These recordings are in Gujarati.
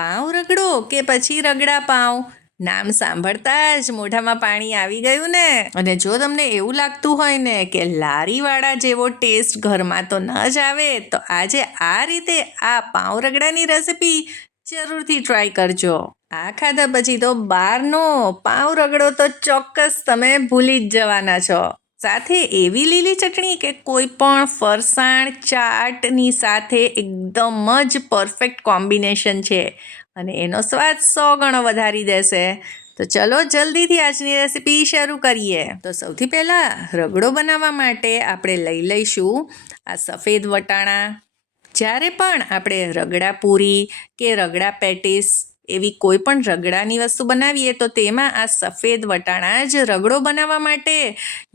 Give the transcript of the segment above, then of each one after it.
પાઉં રગડો કે પછી રગડા પાઉં? નામ સાંભળતા જ મોઢામાં પાણી આવી ગયું ને. અને જો તમને એવું લાગતું હોય ને કે લારીવાળા જેવો ટેસ્ટ ઘરમાં તો ન જ આવે, તો આજે આ રીતે આ પાઉં રગડાની રેસિપી જરૂરથી ટ્રાય કરજો. આ ખાધા પછી તો બહારનો પાઉં રગડો તો ચોક્કસ તમે ભૂલી જ જવાના છો. સાથે એવી લીલી ચટણી કે કોઈ પણ ફરસાણ ચાટની સાથે એકદમ જ પરફેક્ટ કોમ્બિનેશન છે અને એનો સ્વાદ 100 ગણો વધારી દેશે. તો ચલો જલ્દીથી આજની રેસિપી શરૂ કરીએ. તો સૌથી પહેલાં રગડો બનાવવા માટે આપણે લઈ લઈશું આ સફેદ વટાણા. જ્યારે પણ આપણે રગડા પૂરી કે રગડા પેટીસ એવી કોઈ પણ રગડાની વસ્તુ બનાવીએ તો તેમાં આ સફેદ વટાણા જ રગડો બનાવવા માટે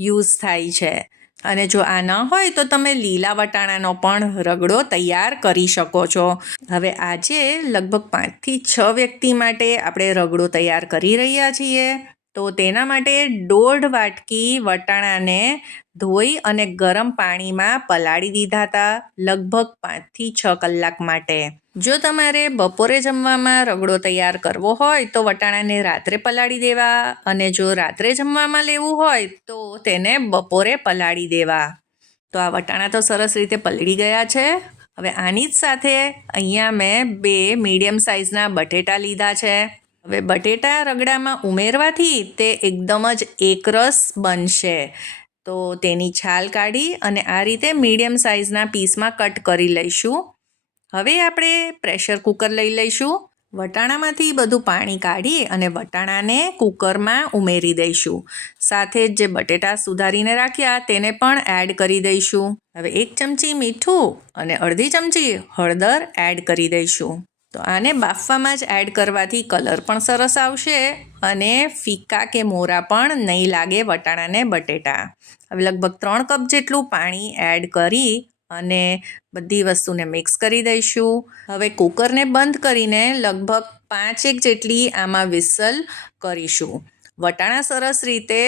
યુઝ થાય છે. અને જો આ ન હોય તો તમે લીલા વટાણાનો પણ રગડો તૈયાર કરી શકો છો. હવે આજે લગભગ 5થી 6 વ્યક્તિ માટે આપણે રગડો તૈયાર કરી રહ્યા છીએ. તો તેના માટે 1.5 વાટકી વટાણાને ધોઈ અને ગરમ પાણીમાં પલાળી દીધા હતા લગભગ 5થી 6 કલાક માટે. જો તમારે બપોરે જમવામાં રગડો તૈયાર કરવો હોય તો વટાણાને રાત્રે પલાળી દેવા, અને જો રાત્રે જમવામાં લેવું હોય તો તેને બપોરે પલાળી દેવા. તો આ વટાણા તો સરસ રીતે પલળી ગયા છે. હવે આની જ સાથે અહીંયા મેં 2 મીડિયમ સાઇઝના બટેટા લીધા છે. હવે બટેટા રગડામાં ઉમેરવાથી તે એકદમ જ એકરસ બનશે. તો તેની છાલ કાઢી અને આ રીતે મીડિયમ સાઇઝના પીસમાં કટ કરી લઈશું. હવે આપણે પ્રેશર કુકર લઈ લઈશું. વટાણામાંથી બધું પાણી કાઢી અને વટાણાને કુકરમાં ઉમેરી દઈશું. સાથે જ જે બટેટા સુધારીને રાખ્યા તેને પણ એડ કરી દઈશું. હવે 1 ચમચી મીઠું અને અડધી ચમચી હળદર એડ કરી દઈશું. તો આને બાફવામાં જ એડ કરવાથી કલર પણ સરસ આવશે અને ફીકા કે મોરા પણ નહીં લાગે વટાણાને બટેટા. હવે લગભગ 3 કપ જેટલું પાણી એડ કરી અને બધી વસ્તુને મિક્સ કરી દઈશું. હવે કુકરને બંધ કરીને લગભગ 5 જેટલી આમાં વિસલ કરીશું. વટાણા સરસ રીતે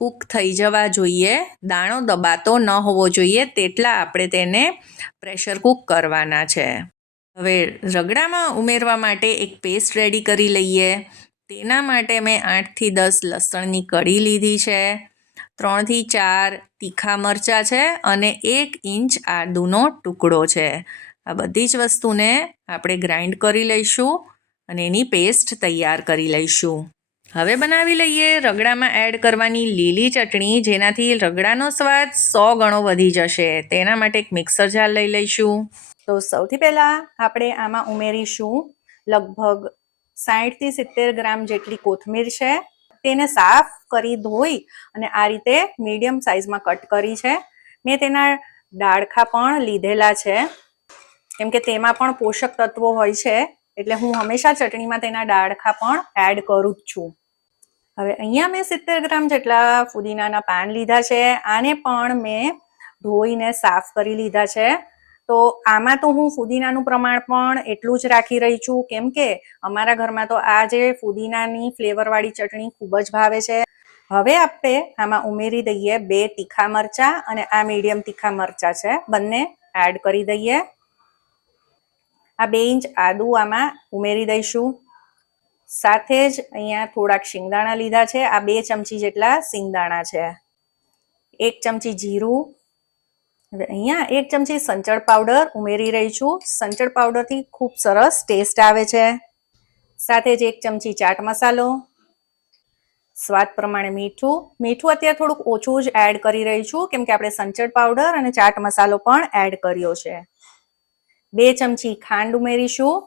કૂક થઈ જવા જોઈએ, દાણો દબાતો ન હોવો જોઈએ તેટલા આપણે તેને પ્રેશર કૂક કરવાના છે. હવે રગડામાં ઉમેરવા માટે એક પેસ્ટ રેડી કરી લઈએ. તેના માટે મેં 8થી 10 લસણની કળી લીધી છે, 3થી 4 તીખા મરચાં છે અને 1 ઇંચ આદુનો ટુકડો છે. આ બધી જ વસ્તુને આપણે ગ્રાઇન્ડ કરી લઈશું અને એની પેસ્ટ તૈયાર કરી લઈશું. હવે બનાવી લઈએ રગડામાં એડ કરવાની લીલી ચટણી, જેનાથી રગડાનો સ્વાદ 100 ગણો વધી જશે. તેના માટે એક મિક્સર જાર લઈ લઈશું. તો સૌથી પહેલાં આપણે આમાં ઉમેરીશું લગભગ 60થી 70 ગ્રામ જેટલી કોથમીર છે. તેને સાફ કરી ધોઈ અને આ રીતે મીડિયમ સાઇઝમાં કટ કરી છે. મેં તેના ડાળખા પણ લીધેલા છે, કેમ કે તેમાં પણ પોષક તત્વો હોય છે, એટલે હું હંમેશા ચટણીમાં તેના ડાળખા પણ એડ કરું જ છું. હવે અહીંયા મેં 70 ગ્રામ જેટલા ફુદીનાના પાન લીધા છે. આને પણ મેં ધોઈને સાફ કરી લીધા છે. તો આમાં તો હું ફુદીનાનું પ્રમાણ પણ એટલું જ રાખી રહી છું, કેમ કે અમારા ઘરમાં તો આ જે ફુદીનાની ફ્લેવરવાળી ચટણી ખૂબ જ ભાવે છે. હવે આપણે આમાં ઉમેરી દઈએ 2 તીખા મરચાં, અને આ મીડિયમ તીખા મરચાં છે, બંને એડ કરી દઈએ. આ 2 ઇંચ આદુ આમાં ઉમેરી દઈશું. સાથે જ અહીંયા થોડાક શિંગદાણા લીધા છે. આ 2 ચમચી જેટલા શિંગદાણા છે. 1 ચમચી જીરું. હવે અહીંયા 1 ચમચી સંચળ પાવડર ઉમેરી રહી છું. સંચળ પાવડરથી ખૂબ સરસ ટેસ્ટ આવે છે. સાથે જ 1 ચમચી ચાટ મસાલો, સ્વાદ પ્રમાણે મીઠું. મીઠું અત્યારે થોડુંક ઓછું જ એડ કરી રહી છું, કેમ કે આપણે સંચળ પાવડર અને ચાટ મસાલો પણ એડ કર્યો છે. 2 ચમચી ખાંડ ઉમેરીશું.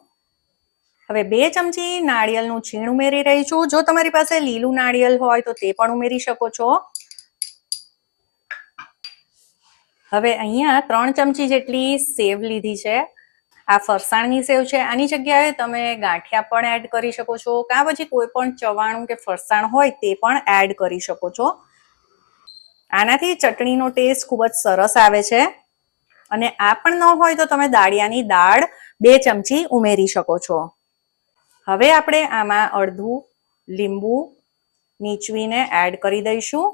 હવે 2 ચમચી નાળિયેરનું છીણ ઉમેરી રહી છું. જો તમારી પાસે લીલું નાળિયેર હોય તો તે પણ ઉમેરી શકો છો. હવે અહીંયા 3 ચમચી જેટલી સેવ લીધી છે. આ ફરસાણની સેવ છે. આની જગ્યાએ તમે ગાંઠિયા પણ એડ કરી શકો છો, કાં પછી કોઈ પણ ચવાણું કે ફરસાણ હોય તે પણ એડ કરી શકો છો. આનાથી ચટણીનો ટેસ્ટ ખૂબ જ સરસ આવે છે. અને આ પણ ન હોય તો તમે દાળિયાની દાળ 2 ચમચી ઉમેરી શકો છો. હવે આપણે આમાં અડધું લીંબુ નીચવીને એડ કરી દઈશું.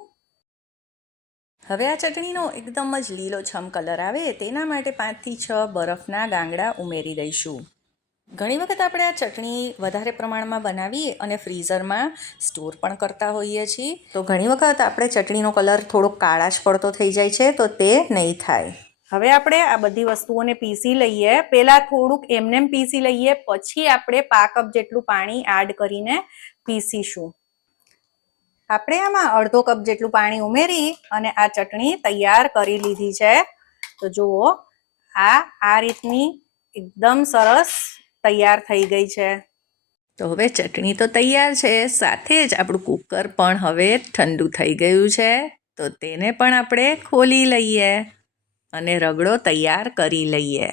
હવે આ ચટણીનો એકદમ જ લીલોછમ કલર આવે તેના માટે 5થી 6 બરફના ગાંગડા ઉમેરી દઈશું. ઘણી વખત આપણે આ ચટણી વધારે પ્રમાણમાં બનાવી અને ફ્રીઝરમાં સ્ટોર પણ કરતા હોઈએ છીએ. તો ઘણી વખત આપણે ચટણીનો કલર થોડો કાળાશ પડતો થઈ જાય છે, તો તે નહીં થાય. હવે આપણે આ બધી વસ્તુઓને પીસી લઈએ. પહેલાં થોડુંક એમનેમ પીસી લઈએ, પછી આપણે પા કપ જેટલું પાણી એડ કરીને પીસીશું. આપણે આમાં અડધો કપ જેટલું પાણી ઉમેરી અને આ ચટણી તૈયાર કરી લીધી છે. તો જુઓ, આ રીતની એકદમ સરસ તૈયાર થઈ ગઈ છે. તો હવે ચટણી તો તૈયાર છે, સાથે જ આપણું કુકર પણ હવે ઠંડુ થઈ ગયું છે. તો તેને પણ આપણે ખોલી લઈએ અને રગડો તૈયાર કરી લઈએ.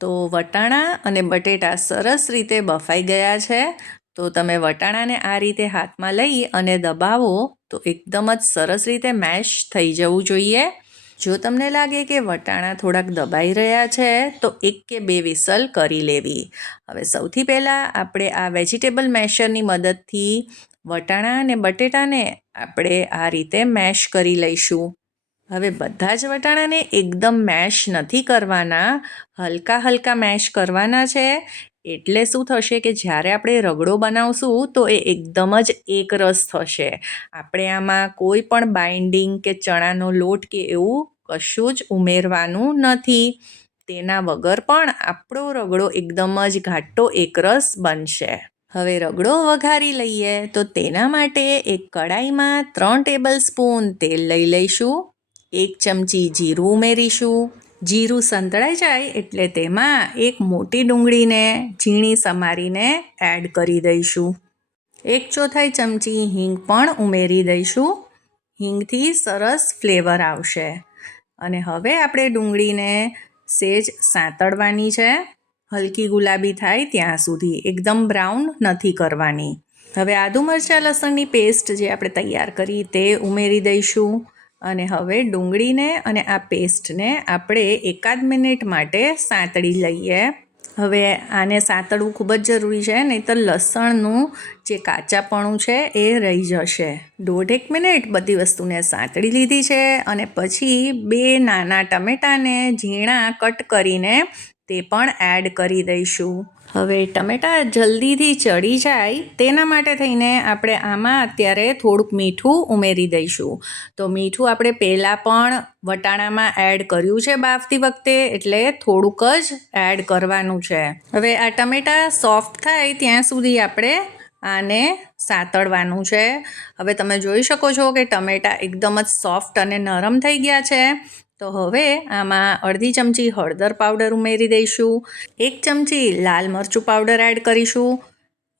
તો વટાણા અને બટેટા સરસ રીતે બફાઈ ગયા છે. તો તમે વટાણાને આ રીતે હાથમાં લઈ અને દબાવો તો એકદમ જ સરસ રીતે મેશ થઈ જવું જોઈએ. જો તમને લાગે કે વટાણા થોડાક દબાઈ રહ્યા છે, તો 1 કે 2 વિસલ કરી લેવી. હવે સૌથી પહેલાં આપણે આ વેજીટેબલ મેશરની મદદથી વટાણા અને બટેટાને આપણે આ રીતે મેશ કરી લઈશું. હવે બધા જ વટાણાને એકદમ મેશ નથી કરવાના, હલકા મેશ કરવાના છે. એટલે શું થશે કે જ્યારે આપણે રગડો બનાવશું તો એ એકદમ જ એકરસ થશે. આપણે આમાં કોઈ પણ બાઇન્ડિંગ કે ચણાનો લોટ કે એવું કશું જ ઉમેરવાનું નથી. તેના વગર પણ આપણો રગડો એકદમ જ ઘાટો એકરસ બનશે. હવે રગડો વઘારી લઈએ. તો તેના માટે એક કડાઈમાં 3 ટેબલ સ્પૂન તેલ લઈ લઈશું. 1 ચમચી જીરું ઉમેરીશું. જીરું સંતળાઈ જાય એટલે તેમાં એક મોટી ડુંગળીને ઝીણી સમારીને એડ કરી દઈશું. 1/4 ચમચી હિંગ પણ ઉમેરી દઈશું. હિંગથી સરસ ફ્લેવર આવશે. અને હવે આપણે ડુંગળીને સેજ સાંતળવાની છે, હલકી ગુલાબી થાય ત્યાં સુધી, એકદમ બ્રાઉન નથી કરવાની. હવે આદુ મરચાં લસણની પેસ્ટ જે આપણે તૈયાર કરી તે ઉમેરી દઈશું. અને હવે ડુંગળીને અને આ પેસ્ટને આપણે 1 મિનિટ માટે સાંતળી લઈએ. હવે આને સાંતળવું ખૂબ જ જરૂરી છે, નહીંતર લસણનું જે કાચાપણું છે એ રહી જશે. 1.5 મિનિટ બધી વસ્તુને સાંતળી લીધી છે અને પછી 2 નાના ટમેટાને ઝીણા કટ કરીને તે પણ એડ કરી દઈશું. હવે ટમેટાં જલ્દીથી ચડી જાય તેના માટે થઈને આપણે આમાં અત્યારે થોડુંક મીઠું ઉમેરી દઈશું. તો મીઠું આપણે પહેલાં પણ વટાણામાં એડ કર્યું છે બાફતી વખતે, એટલે થોડુંક જ એડ કરવાનું છે. હવે આ ટમેટાં સોફ્ટ થાય ત્યાં સુધી આપણે આને સાંતળવાનું છે. હવે તમે જોઈ શકો છો કે ટમેટાં એકદમ જ સોફ્ટ અને નરમ થઈ ગયા છે. તો હવે આમાં અડધી ચમચી હળદર પાવડર ઉમેરી દઈશું. 1 ચમચી લાલ મરચું પાવડર એડ કરીશું.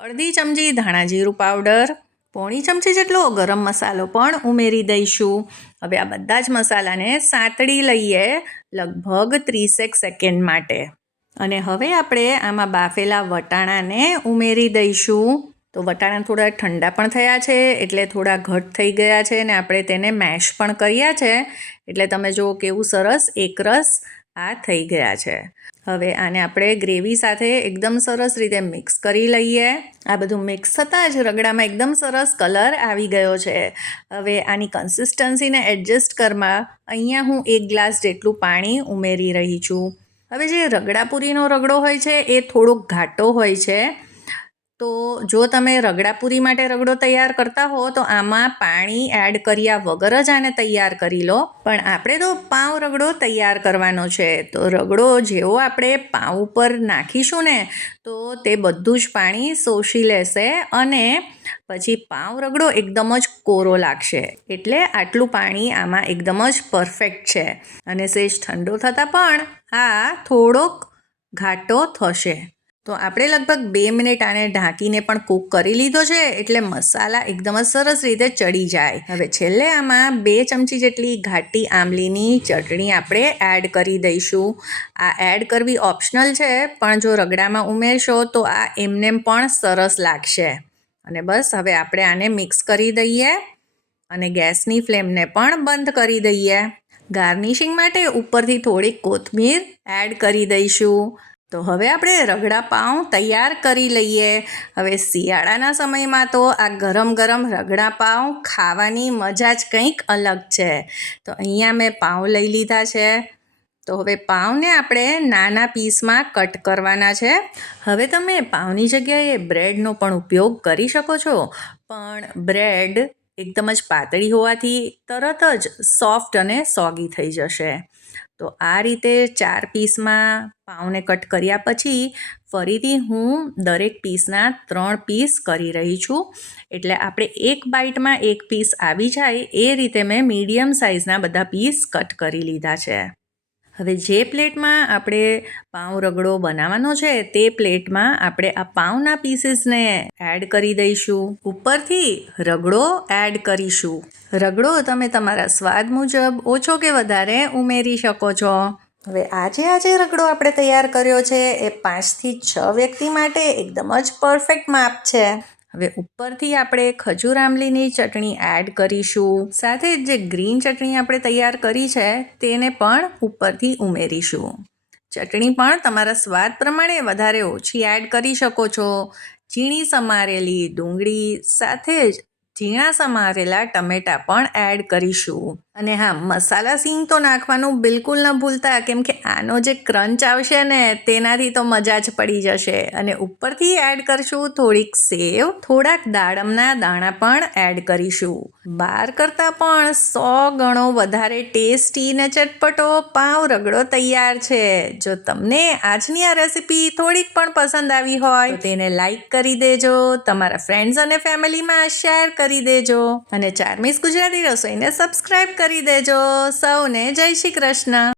અડધી ચમચી ધાણા જીરું પાવડર, 1/4 ચમચી જેટલો ગરમ મસાલો પણ ઉમેરી દઈશું. હવે આ બધા જ મસાલાને સાંતળી લઈએ લગભગ 30 સેકન્ડ માટે. અને હવે આપણે આમાં બાફેલા વટાણાને ઉમેરી દઈશું. તો વટાણા થોડા ઠંડા પણ થયા છે એટલે થોડા ઘટ થઈ ગયા છે અને આપણે તેને મેશ પણ કર્યા છે. એટલે તમે જુઓ કેવું સરસ એકરસ આ થઈ ગયા છે. હવે આને આપણે ગ્રેવી સાથે એકદમ સરસ રીતે મિક્સ કરી લઈએ. આ બધું મિક્સ થતાં જ રગડામાં એકદમ સરસ કલર આવી ગયો છે. હવે આની કન્સિસ્ટન્સીને એડજસ્ટ કરવા અહીંયા હું 1 ગ્લાસ જેટલું પાણી ઉમેરી રહી છું. હવે જે રગડાપુરીનો રગડો હોય છે એ થોડોક ઘાટો હોય છે. તો જો તમે રગડાપુરી માટે રગડો તૈયાર કરતા હો તો આમાં પાણી એડ કર્યા વગર જ આને તૈયાર કરી લો. પણ આપણે તો પાઉં રગડો તૈયાર કરવાનો છે. તો રગડો જેવો આપણે પાઉં ઉપર નાખીશું ને તો તે બધું જ પાણી શોષી લેશે અને પછી પાઉં રગડો એકદમ જ કોરો લાગશે. એટલે આટલું પાણી આમાં એકદમ જ પરફેક્ટ છે. અને સહેજ ઠંડો થતાં પણ આ થોડોક ઘાટો થશે. તો આપણે લગભગ 2 મિનિટ આને ઢાંકીને પણ કૂક કરી લીધો છે, એટલે મસાલા એકદમ જ સરસ રીતે ચડી જાય. હવે છેલ્લે આમાં 2 ચમચી જેટલી ઘાટી આંબલીની ચટણી આપણે એડ કરી દઈશું. આ એડ કરવી ઓપ્શનલ છે, પણ જો રગડામાં ઉમેરશો તો આ એમનેમ પણ સરસ લાગશે. અને બસ હવે આપણે આને મિક્સ કરી દઈએ અને ગેસની ફ્લેમને પણ બંધ કરી દઈએ. ગાર્નિશિંગ માટે ઉપરથી થોડીક કોથમીર એડ કરી દઈશું. તો હવે આપણે રગડા પાઉં તૈયાર કરી લઈએ. હવે શિયાળાના સમયમાં તો આ ગરમ ગરમ રગડા પાઉં ખાવાની મજા જ કંઈક અલગ છે. તો અહીંયા મેં પાઉં લઈ લીધા છે. તો હવે પાઉંને આપણે નાના પીસમાં કટ કરવાના છે. હવે તમે પાઉંની જગ્યાએ બ્રેડનો પણ ઉપયોગ કરી શકો છો, પણ બ્રેડ એકદમ જ પાતળી હોવાથી તરત જ સોફ્ટ અને સોગી થઈ જશે. તો આ રીતે 4 પીસમાં પાઉંને કટ કર્યા પછી ફરીથી હું દરેક પીસના 3 પીસ કરી રહી છું. એટલે આપણે એક બાઇટમાં એક પીસ આવી જાય એ રીતે મેં મીડિયમ સાઇઝના બધા પીસ કટ કરી લીધા છે. હવે જે પ્લેટમાં આપણે પાઉં રગડો બનાવવાનો છે તે પ્લેટમાં આપણે આ પાઉંના પીસીસને એડ કરી દઈશું. ઉપરથી રગડો એડ કરીશું. રગડો તમે તમારા સ્વાદ મુજબ ઓછો કે વધારે ઉમેરી શકો છો. હવે આજે રગડો આપણે તૈયાર કર્યો છે એ 5થી 6 વ્યક્તિ માટે એકદમ જ પરફેક્ટ માપ છે. હવે ઉપરથી આપણે ખજૂર આંબલીની ચટણી એડ કરીશું. સાથે જે ગ્રીન ચટણી આપણે તૈયાર કરી છે તેને પણ ઉપરથી ઉમેરીશું. ચટણી પણ તમારા સ્વાદ પ્રમાણે વધારે ઓછી એડ કરી શકો છો. ઝીણી સમારેલી ડુંગળી સાથે જ ઝીણા સમારેલા ટમેટાં પણ એડ કરીશું. અને હા, મસાલા સિંગ તો નાખવાનું બિલકુલ ન ભૂલતા, કેમ કે આનો જે ક્રંચ આવશે ને તેનાથી તો મજા જ પડી જશે. અને ઉપરથી એડ કરશું થોડીક સેવ, થોડાક દાડમના દાણા પણ એડ કરીશું. બહાર કરતાં પણ 100 ગણો વધારે ટેસ્ટી ને ચટપટો પાઉં રગડો તૈયાર છે. જો તમને આજની આ રેસીપી થોડીક પણ પસંદ આવી હોય તો તેને લાઈક કરી દેજો, તમારા ફ્રેન્ડ્સ અને ફેમિલીમાં શેર કરી દેજો અને ચાર્મીસ ગુજરાતી રસોઈને સબસ્ક્રાઈબ કરી દેજો. સૌને જય શ્રી કૃષ્ણ.